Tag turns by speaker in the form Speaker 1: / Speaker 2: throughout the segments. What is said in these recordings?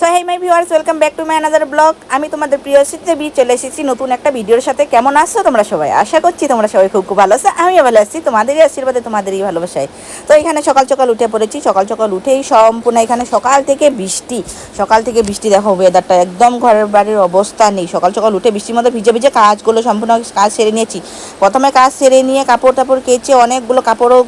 Speaker 1: So hey my viewers welcome back to my another blog আমি তোমাদের প্রিয় দেবী চলে এসেছি নতুন একটা ভিডিওর সাথে। কেমন আসছো তোমরা সবাই? আশা করছি তোমরা সবাই খুব খুব ভালো আছো। আমিও ভালো আছি, তোমাদেরই আশীর্বাদে, তোমাদেরই ভালোবাসায়। তো এখানে সকাল সকাল উঠে পড়েছি। সকাল সকাল উঠেই সম্পূর্ণ এখানে সকাল থেকে বৃষ্টি। সকাল থেকে বৃষ্টি, দেখো ওয়েদারটা একদম ঘরের বাড়ির অবস্থা নেই। সকাল সকাল উঠে বৃষ্টির মধ্যে ভিজে ভিজে কাজগুলো সম্পূর্ণ কাজ সেরে নিয়েছি। প্রথমে কাজ সেরে নিয়ে কাপড় টাপড় কেচে অনেকগুলো কাপড়ও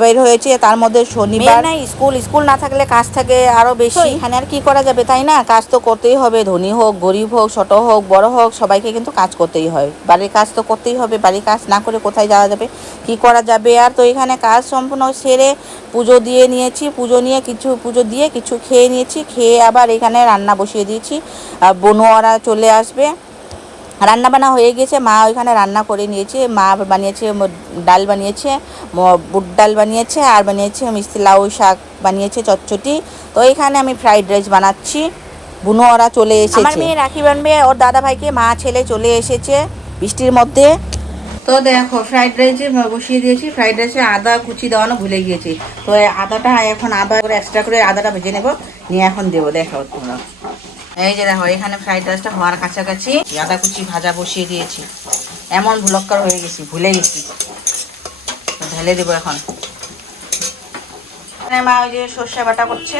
Speaker 1: বের হয়েছে তার মধ্যে শনিবার না স্কুল স্কুল না থাকলে কাজ থাকে আরও বেশি। এখানে আর কি করা যাবে তাই না? কাজ তো করতেই হবে ধনী হোক গরিব হোক ছোট হোক বড় হোক সবাইকে কিন্তু কাজ করতেই হয়। বাড়ির কাজ তো করতেই হবে বাড়ির কাজ না করে কোথায় যাওয়া যাবে? কি করা যাবে? আর তো এখানে কাজ সম্পূর্ণ সেরে পুজো দিয়ে নিয়েছি পুজো নিয়ে কিছু পুজো দিয়ে কিছু খেয়ে নিয়েছি খেয়ে আবার এখানে রান্না বসিয়ে দিয়েছি। আর বনুয়ারা চলে আসবে। রান্না বান্না হয়ে গেছে মা ওইখানে রান্না করে নিয়েছে। মা বানিয়েছে ডাল বানিয়েছে বুট ডাল বানিয়েছে, আর বানিয়েছে মিষ্টি লাউ শাক বানিয়েছে, চচ্চটি। তো এখানে আমি ফ্রাইড রাইস বানাচ্ছি। বুনো ওরা চলে এসেছে। আমার মেয়ে রাখি বানবে, ওর দাদা ভাইকে মা, ছেলে চলে এসেছে বৃষ্টির মধ্যে। তো দেখো, ফ্রাইড রাইসে বসিয়ে দিয়েছি। ফ্রাইড রাইসে আদা কুচি দেওয়ানো ভুলে গিয়েছি। তো আদাটা এখন আদা করে এক্সট্রা করে আদাটা ভেজে নেব। নিয়ে এখন দেবো দেখো তোমরা। এই যে দেখো, এখানে ফ্রাইড রাইসটা হওয়ার কাছাকাছি আদা কুচি ভাজা বসিয়ে দিয়েছি। এমন ভুলক্কর হয়ে গেছি, ভুলে গেছি। ঢেলে দেবো এখন। এখানে মা ওই যে সর্ষে বাটা করছে।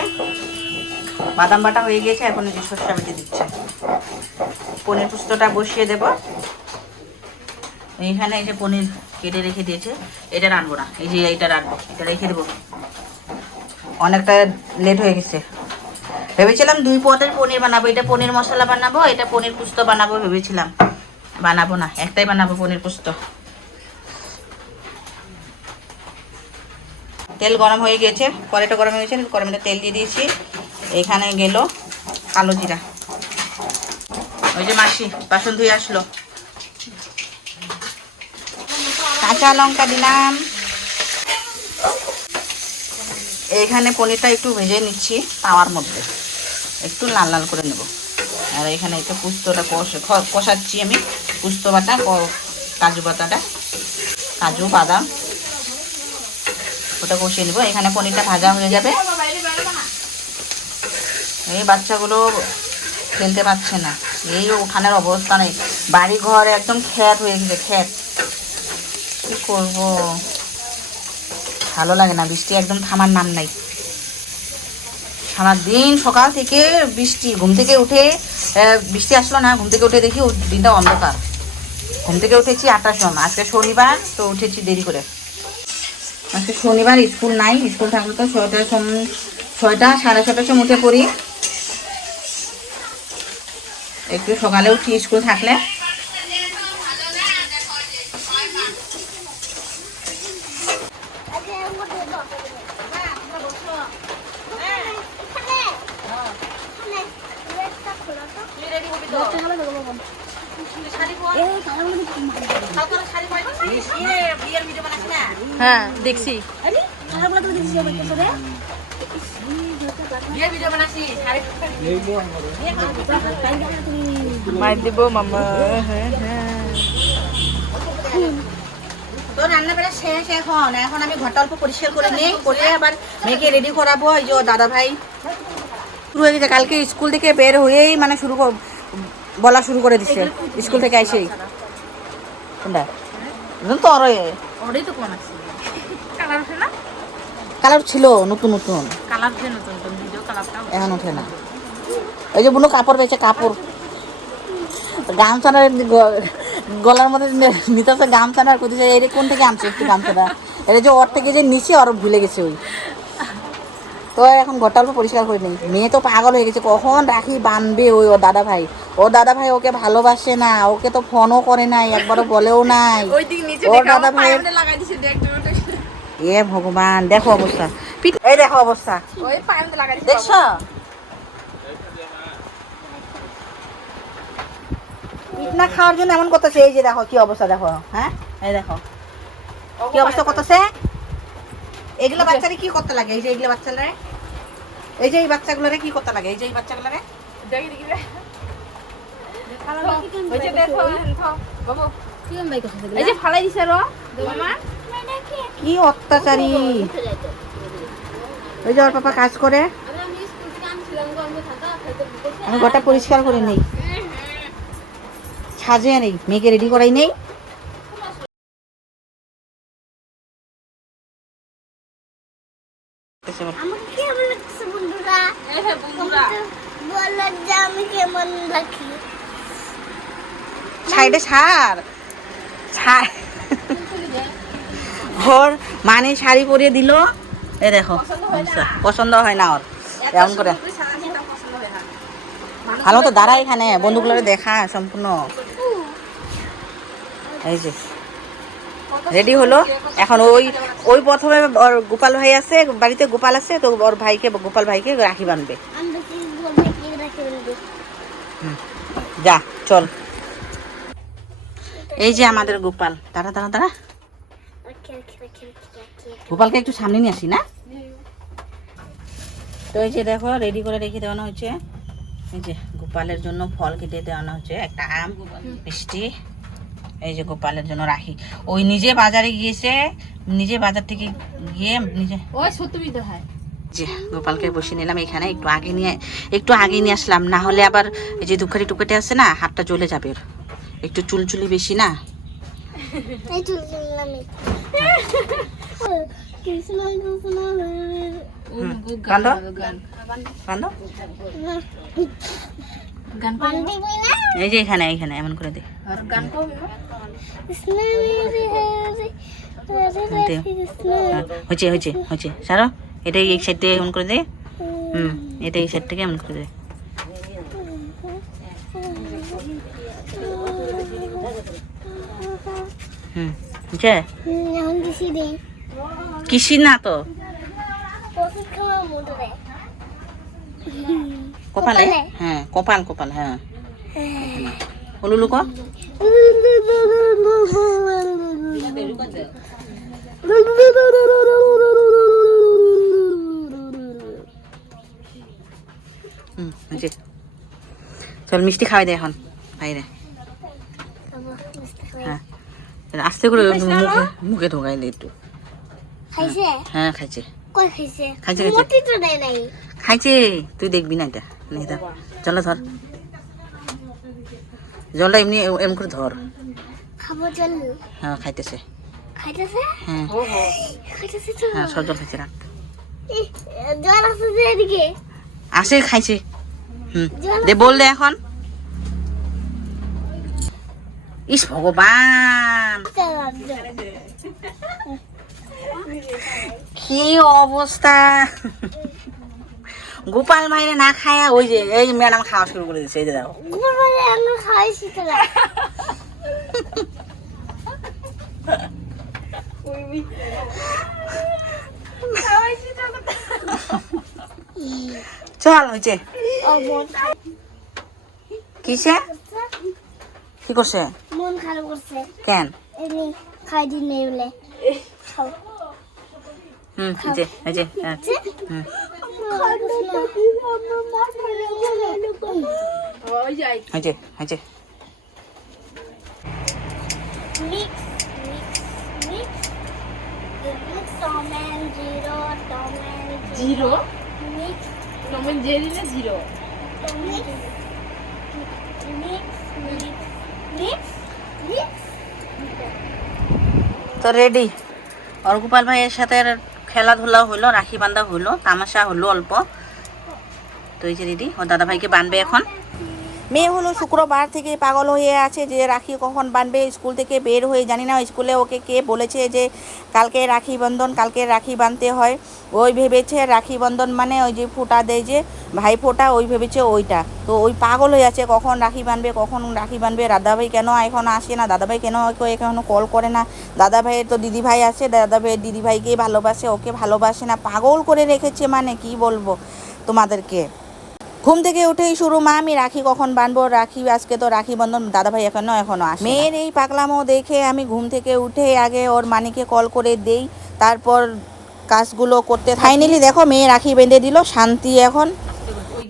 Speaker 1: বাদাম বাটা হয়ে গিয়েছে, এখন ওই যে সর্ষে বেটে দিচ্ছে। পনির পুস্তটা বসিয়ে দেব। এইখানে এই যে পনির কেটে রেখে দিয়েছে। এটা রানবো না, এই যে এইটা রানবো এটা রেখে দেবো। অনেকটা লেট হয়ে গেছে। ভেবেছিলাম দুই পদের পনির বানাবো, এটা পনির মশলা বানাবো, এটা পনির পুস্ত বানাবো ভেবেছিলাম। বানাবো না, একটাই বানাবো পনির পুস্ত। তেল গরম হয়ে গেছে কড়াইটা গরম হয়ে গেছে গরমটা তেল দিয়ে দিয়েছি। এখানে গেল কালো জিরা। ওই যে মাসি, বাসন ধুয়ে আসলো। কাঁচা লঙ্কা দিলাম। এইখানে পনিরটা একটু ভেজে নিচ্ছি, তাওয়ার মধ্যে। একটু লাল লাল করে নেব। আর এখানে একটু পুস্তটা কষে কষাচ্ছি আমি। পুস্ত বাটা কাজু বাটাটা, কাজু, বাদাম। ওটা কষিয়ে নেব। এখানে পনিরটা ভাজা হয়ে যাবে। এই বাচ্চাগুলো খেলতে পারছে না। এই উঠানের অবস্থা নেই। বাড়ি ঘর একদম খ্যাত হয়ে গেছে, খ্যাত। কি করব? ভালো লাগে না। বৃষ্টি একদম থামার নাম নাই। সারাদিন সকাল থেকে বৃষ্টি, ঘুম থেকে উঠে বৃষ্টি আসলো না, ঘুম থেকে উঠে দেখি দিনটা অন্ধকার। ঘুম থেকে উঠেছি আটটার সময়, আজকে শনিবার, তো উঠেছি দেরি করে। আজকে শনিবার, স্কুল নাই, স্কুল থাকলে তো ছয়টার সময়, ছয়টা, সাড়ে ছটার সময় উঠে পড়ি। একটু সকালে উঠি স্কুল থাকলে।
Speaker 2: হ্যাঁ দেখছি। মার দিব মামা হ্যাঁ হ্যাঁ।
Speaker 1: তো শেষ এখন। এখন আমি ঘরটা অল্প পরিষ্কার করে নিই করে আবার মেয়েকে রেডি করাবো এই যে ওর দাদা ভাই। শুরু হয়ে গেছে কালকে স্কুল থেকে বের হয়েই মানে শুরু কর- বলা শুরু করে দিচ্ছে স্কুল থেকে কোনটা? তো
Speaker 2: আরও তো কোন আছে। কালার উঠে না?
Speaker 1: কালার ছিল নতুন নতুন।
Speaker 2: কালার উঠে নতুন নতুন ভিডিও কালারটা
Speaker 1: এখন ওঠে না। ওই যে বুনো কাপড় পেয়েছে কাপড়। গামছানার গলার মধ্যে নিতেছে গামছানার করতেছে এটা কোন থেকে আনছে একটু গামছানা এটা যে ওর থেকে যে নিচে ওর ভুলে গেছে ওই। তো এখন ঘরটা অল্প পরিষ্কার করে নেই। মেয়ে তো পাগল হয়ে গেছে। কখন রাখি বানবে ওই ওর দাদা ভাই? ওর দাদা ভাই ওকে ভালোবাসে না ওকে তো ফোনও করে নাই একবারও বলেও নাই। ওর দাদা ভাই
Speaker 2: পায়ে লাগাই দিছে দেখ
Speaker 1: এ ভগবান দেখো অবস্থা। এই দেখো অবস্থা। দেখছ? পিঠ না খাওয়ার জন্য এমন করতেছে এই যে দেখো কি অবস্থা দেখো হ্যাঁ? এই দেখো। কি অবস্থা করতেছে? এগুলো বাচ্চারা কি করতে লাগে? এই যে এগুলো বাচ্চারা? এই যে এই বাচ্চাগুলোরে কি করতে লাগে? এই যে এই বাচ্চাগুলোরে?
Speaker 2: দেখি দেখি রে। ওই যে দেখো বাবু। এই যে ফালাই দিছে র। মামা
Speaker 1: কি অত্যাচারী? ওই যে ওর পাপা কাজ করে।
Speaker 3: আমি
Speaker 1: গোটা পরিষ্কার করে নেই। সাজিয়ে নেই মেয়েকে রেডি করাই নেই।
Speaker 3: আমাকে কেমন লাগছে বন্ধুরা? বলো যে আমি কেমন লাগি
Speaker 1: সাইডে ছাড় ছাড় ওর মানে শাড়ি পরিয়ে দিল। এ দেখো, পছন্দ হয় না ওর। এমন করে। ভালো তো, দাঁড়া এখানে বন্ধুগুলো দেখা সম্পূর্ণ। এই যে। রেডি হলো? এখন ওই ওই প্রথমে ওর গোপাল ভাই আছে, বাড়িতে গোপাল আছে, তো ওর ভাইকে, গোপাল ভাইকে রাখি বানবে। যা, চল। এই যে আমাদের গোপাল। দাঁড়া দাঁড়া দাঁড়া
Speaker 3: রাখি রাখি রাখি রাখি রাখি
Speaker 1: গোপালকে একটু সামনে নিয়ে আসি না? তো এই যে দেখো রেডি করে রেখে দেওয়ানো হচ্ছে এই যে গোপালের জন্য ফল কেটে দেওয়ানো হচ্ছে একটা আম মিষ্টি। এই যে গোপালের জন্য রাখি। ওই নিজে বাজারে গিয়েছে নিজে বাজার থেকে গিয়ে নিজে
Speaker 2: ওই হয়
Speaker 1: যে গোপালকে বসিয়ে নিলাম এখানে একটু আগে নিয়ে একটু আগে নিয়ে আসলাম না হলে আবার এই যে দুখারি টুকাটে আছে না হাতটা জ্বলে যাবে ওর। একটু চুলচুলি বেশি না?
Speaker 3: এই
Speaker 1: যে এখানে এখানে এমন করে দে। হ্যাঁ, হয়েছে হয়েছে হয়েছে সারো এটাই এই সাইড থেকে এমন করে দে। হুম এটা এই সাইড থেকে এমন করে দে। হুম হয়েছে কিসি না তো? কপালে? হ্যাঁ কপাল কপাল হ্যাঁ। হলু লুকো। হুম চল মিষ্টি খাওয়াই দে এখন। বাইরে হ্যাঁ। আস্তে করে মুখে মুখে ঢোকাই দে একটু।
Speaker 3: খাইছে?
Speaker 1: হ্যাঁ খাইছে।
Speaker 3: কই খাইছে?
Speaker 1: খাইছে, খাইছে।
Speaker 3: মোটি তো দেয় নাই।
Speaker 1: খাইছে তুই দেখবি না এটা। ধর জলে ধর। জলটা এমনি এম করে ধর।
Speaker 3: খাব চল
Speaker 1: হ্যাঁ খাইতেছে।
Speaker 3: খাইতেছে?
Speaker 1: হ্যাঁ।
Speaker 3: খাইতেছে তো।
Speaker 1: হ্যাঁ সব জল খাইছে রাখ।
Speaker 3: ইহ, আসছে এদিকে।
Speaker 1: আসে খাইছে। হুম। দে বল দে এখন। ইস ভগবান! কি অবস্থা? গোপাল মাইরে না খায়া ওই যে এই ম্যাডাম খাওয়া শুরু করে দিচ্ছে এই যে দেখো। চল হয়েছে কিসে? কি করছে?
Speaker 3: মন খারাপ করছে।
Speaker 1: কেন?
Speaker 3: খাই দিন নেই বলে।
Speaker 1: হুম হয়েছে হয়েছে হ্যাঁ হুম।
Speaker 3: জিরো টমেন
Speaker 2: জিরো? জেরি না জিরো?
Speaker 1: তো রেডি আর গোপাল ভাইয়ের সাথে আর খেলাধুলা হলো রাখি বান্ধা হলো তামাশা হলো অল্প। তো এই যে দিদি ও দাদা ভাইকে বানবে এখন। মেয়ে হলো শুক্রবার থেকে পাগল হয়ে আছে যে রাখি কখন বানবে, স্কুল থেকে বের হয়ে জানি না স্কুলে ওকে কে বলেছে যে কালকে রাখি বন্ধন, কালকে রাখি বানতে হয়। ওই ভেবেছে রাখি বন্ধন মানে ওই যে ফোঁটা দেয় যে ভাই ফোঁটা, ওই ভেবেছে ওইটা। তো ওই পাগল হয়ে আছে, কখন রাখি বানবে, কখন রাখি বানবে, দাদাভাই কেন এখন আসে না? দাদাভাই কেন ওকে এখনও কল করে না? দাদাভাইয়ের তো দিদিভাই আছে, দাদাভাইয়ের দিদিভাইকেই ভালোবাসে, ওকে ভালোবাসে না। পাগল করে রেখেছে মানে কি বলব তোমাদেরকে? ঘুম থেকে উঠেই শুরু মা আমি রাখি কখন বানবো? রাখি আজকে তো রাখি বন্ধন দাদা দাদাভাই এখনও এখনও আসে মেয়ের এই পাগলামো দেখে আমি ঘুম থেকে উঠে আগে ওর মানিকে কল করে দেই তারপর কাজগুলো করতে ফাইনালি দেখো মেয়ে রাখি বেঁধে দিল শান্তি এখন।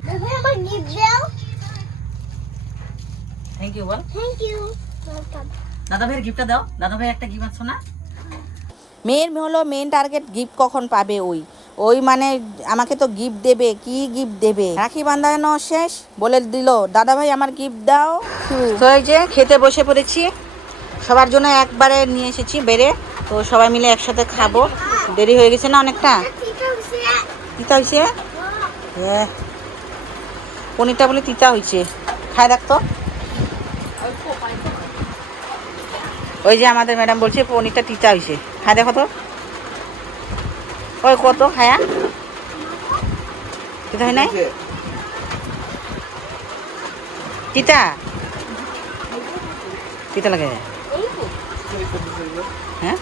Speaker 3: দাদা আমার গিফট দাও।
Speaker 1: থ্যাংক ইউ বল।
Speaker 3: থ্যাংক ইউ
Speaker 1: দাদা ভাইয়ের গিফটটা দাও। দাদা ভাই একটা গিফট আছে না? মেয়ের হলো মেন টার্গেট গিফট কখন পাবে ওই? ওই মানে আমাকে তো গিফট দেবে, কি গিফট দেবে? রাখি বান্ধানো শেষ, বলে দিল, দাদা ভাই, আমার গিফট দাও। তো যে খেতে বসে পড়েছি। সবার জন্য একবারে নিয়ে এসেছি বেড়ে। তো সবাই মিলে একসাথে খাব। দেরি হয়ে গেছে না অনেকটা?
Speaker 3: তিতা
Speaker 1: হয়েছে? হ্যাঁ। পনিরটা বলে তিতা হয়েছে। খাই দেখতো ওই যে আমাদের ম্যাডাম বলছে পনিরটা তিতা হয়েছে। খায় দেখো তো। ওই কত খায়া? হয় নাই? তিতা? তিতা লাগে। হ্যাঁ?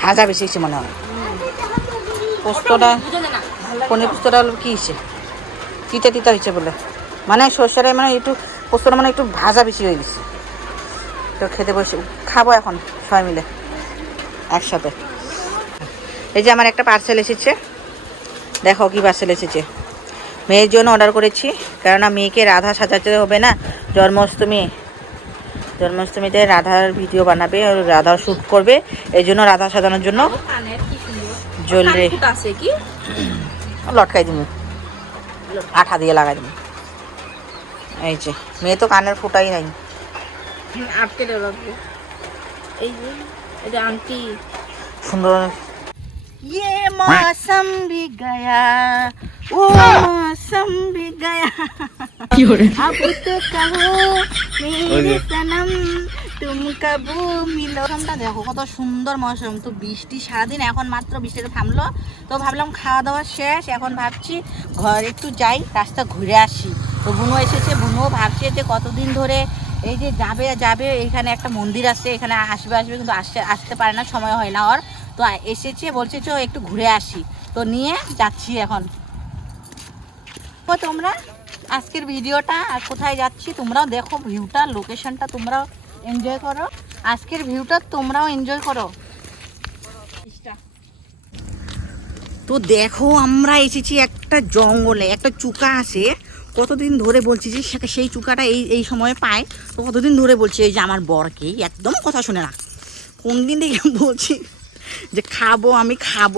Speaker 1: ভাজা বেশি হয়েছে মনে হয়। পোস্তটা, পনির পোস্তটা কি হয়েছে? তিতা তিতা হয়েছে বলে। মানে সর্ষের মানে একটু পোস্তটা মানে একটু ভাজা বেশি হয়ে গেছে। তো খেতে বসে খাব এখন, সবাই মিলে। একসাথে। এই যে আমার একটা পার্সেল এসেছে। দেখো কি পার্সেল এসেছে। মেয়ের জন্য অর্ডার করেছি কেননা মেয়েকে রাধা সাজাতে হবে না। জন্মাষ্টমী জন্মাষ্টমীতে রাধার ভিডিও বানাবে আর রাধা শ্যুট করবে। এই জন্য রাধা সাজানোর জন্য জুয়েলারি
Speaker 2: কি
Speaker 1: লটকাই দিব আঠা দিয়ে লাগাই দিব এই যে মেয়ে তো কানের ফুটাই নাই।
Speaker 2: আটকে এই এটা আংটি
Speaker 1: সুন্দর ये मौसम भी गया वो मौसम भी गया अब तो कहो मेरे सनम तुम कब मिलो মৌসমটা দেখো কত সুন্দর মৌসুম তো বৃষ্টি সারাদিন এখন মাত্র বৃষ্টিটা থামলো তো ভাবলাম খাওয়া দাওয়া শেষ এখন ভাবছি ঘর একটু যাই রাস্তা ঘুরে আসি তো বুনো এসেছে বুনুও ভাবছে যে কতদিন ধরে এই যে যাবে যাবে, এখানে একটা মন্দির আছে, এখানে আসবে আসবে, কিন্তু আসতে আসতে পারে না, সময় হয় না ওর। তো এসেছে, বলছে, চো, একটু ঘুরে আসি। তো নিয়ে যাচ্ছি এখন। তো তোমরা আজকের ভিডিওটা আর কোথায় যাচ্ছি, তোমরাও দেখো ভিউটা, লোকেশনটা তোমরাও এনজয় করো। আজকের ভিউটা তোমরাও এনজয় করো। তো দেখো, আমরা এসেছি একটা জঙ্গলে, একটা চুকা আছে। কতদিন ধরে বলছি যে সেই চুকাটা এই এই সময়ে পায়, তো কতদিন ধরে বলছি, এই যে আমার বরকে একদম কথা শুনে না কোন দিন থেকে বলছি যে খাব, আমি খাব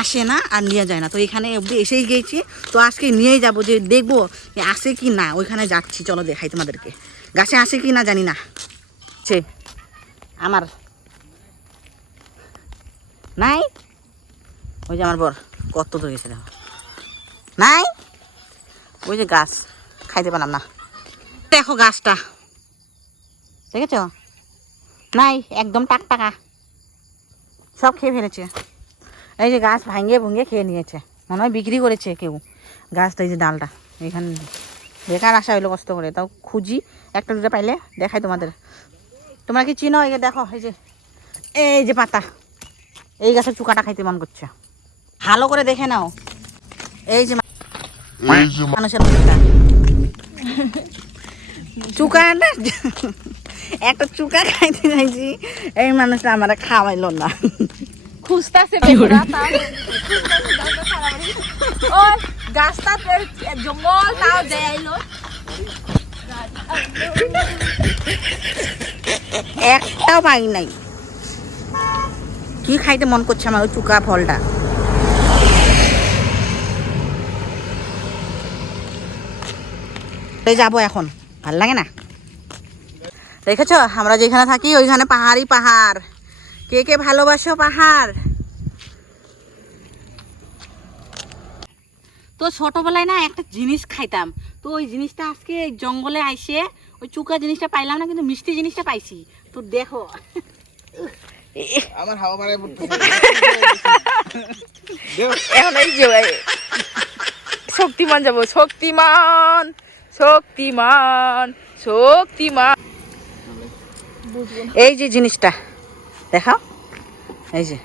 Speaker 1: আসে না আর নিয়ে যায় না। তো এখানে অবধি এসেই গেছি, তো আজকে নিয়েই যাব যে দেখব আসে কি না। ওইখানে যাচ্ছি, চলো দেখাই তোমাদেরকে। গাছে আসে কি না জানি না। সে আমার। নাই? ওই যে আমার বর, কত দূর গেছে দেখো। নাই? ওই যে গাছ, খাইতে পারলাম না। দেখো গাছটা। দেখেছ? নাই, একদম টাক টাকা সব খেয়ে ফেলেছে। এই যে গাছ ভাঙিয়ে ভুঙিয়ে খেয়ে নিয়েছে। মনে হয় বিক্রি করেছে কেউ। গাছটা, এই যে ডালটা, এখানে বেকার আসা হইল কষ্ট করে। তাও খুঁজি, একটা দুটো পাইলে দেখাই তোমাদের। তোমরা কি চিনো? এই দেখো, এই যে এই যে পাতা। এই গাছের চুকাটা খাইতে মন করছে। ভালো করে দেখে নাও। এই যে মানুষের মুখটা চুকাটা একটা চুকা খাইতে চাইছি এই মানুষটা আমার খাওয়াইলো না।
Speaker 2: খুঁজতাছে বেগুড়া তাও। ও গাছটা জঙ্গল তাও দেয় আইলো
Speaker 1: একটাও পাই নাই। কি খাইতে মন করছে আমার ওই চুকা ফলটা? যাব এখন। ভালো লাগে না? দেখেছ আমরা যেখানে থাকি ওইখানে পাহাড়ই পাহাড়। কে কে ভালোবাসো পাহাড়? তো ছোটবেলায় না একটা জিনিস খাইতাম। তো ওই জিনিসটা আজকে জঙ্গলে আইসে ওই চুকা জিনিসটা পাইলাম না কিন্তু মিষ্টি জিনিসটা পাইছি। তো দেখো।
Speaker 4: আমার হাওয়া মারায়
Speaker 2: এখন এই যে শক্তিমান যাব শক্তিমান। শক্তিমান শক্তিমান।
Speaker 1: এই যে জিনিসটা দেখাও। এই যে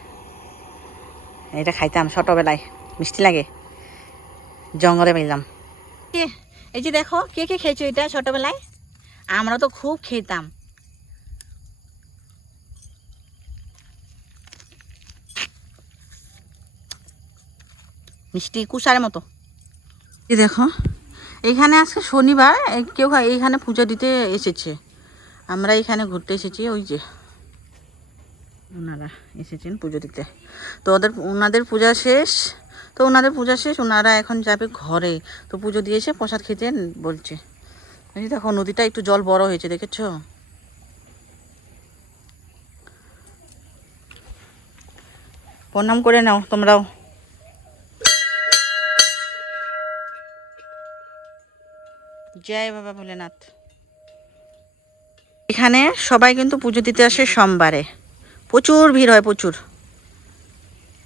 Speaker 1: এইটা খাইতাম ছোটবেলায় মিষ্টি লাগে। জঙ্গলে পেলাম এই যে দেখো কে কে খেয়েছো এটা ছোটবেলায়? আমরা তো খুব খেতাম। মিষ্টি কুষারের মতো। এই দেখো এখানে আজকে শনিবার কেউ এইখানে পুজো দিতে এসেছে। আমরা এখানে ঘুরতে এসেছি, ওই যে। ওনারা এসেছেন পুজো দিতে। তো ওদের, ওনাদের পূজা শেষ। তো ওনাদের পূজা শেষ, ওনারা এখন যাবে ঘরে। তো পুজো দিয়ে এসে প্রসাদ খেতে বলছে। এই দেখো, নদীটা একটু জল বড় হয়েছে, দেখেছ? প্রণাম করে নাও, তোমরাও। জয় বাবা ভোলেনাথ। এখানে সবাই কিন্তু পুজো দিতে আসে সোমবারে। প্রচুর ভিড় হয় প্রচুর।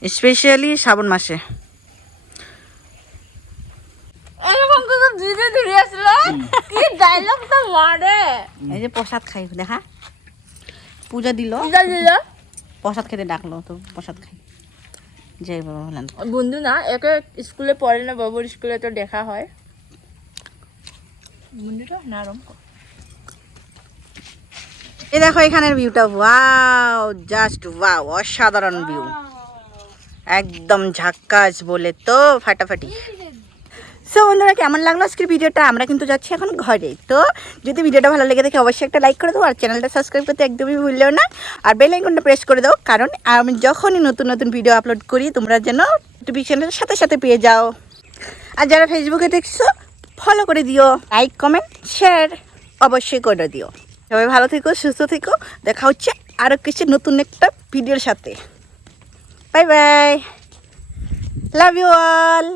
Speaker 1: স্পেশালি শ্রাবণ মাসে। এই যে প্রসাদ খাই দেখা। পূজা দিল।
Speaker 2: পূজা দিল।
Speaker 1: প্রসাদ খেতে ডাকলো তো প্রসাদ খাই। জয় বাবা ভোলেনাথ।
Speaker 2: বন্ধু না একে স্কুলে পড়ে না বাবুর স্কুলে তো দেখা হয়।
Speaker 1: এই দেখো এখানের ভিউটা ওয়াও জাস্ট ওয়াও অসাধারণ ভিউ একদম ঝাক্কাস বলে তো ফাটাফাটি। সো বন্ধুরা, কেমন লাগল আজকের ভিডিওটা? আমরা কিন্তু যাচ্ছি এখন ঘরে। তো যদি ভিডিওটা ভালো লেগে থাকে, অবশ্যই একটা লাইক করে দেবো আর চ্যানেলটা সাবস্ক্রাইব করতে একদমই ভুললেও না। আর বেল আইকনটা প্রেস করে দাও, কারণ আমি যখনই নতুন নতুন ভিডিও আপলোড করি, তোমরা যেন নোটিফিকেশনের সাথে সাথে পেয়ে যাও। আর যারা ফেসবুকে দেখছ ফলো করে দিও লাইক কমেন্ট শেয়ার অবশ্যই করে দিও। সবাই ভালো থেকো, সুস্থ থেকো। দেখা হচ্ছে আরও কিছু নতুন একটা ভিডিওর সাথে। Bye bye love you all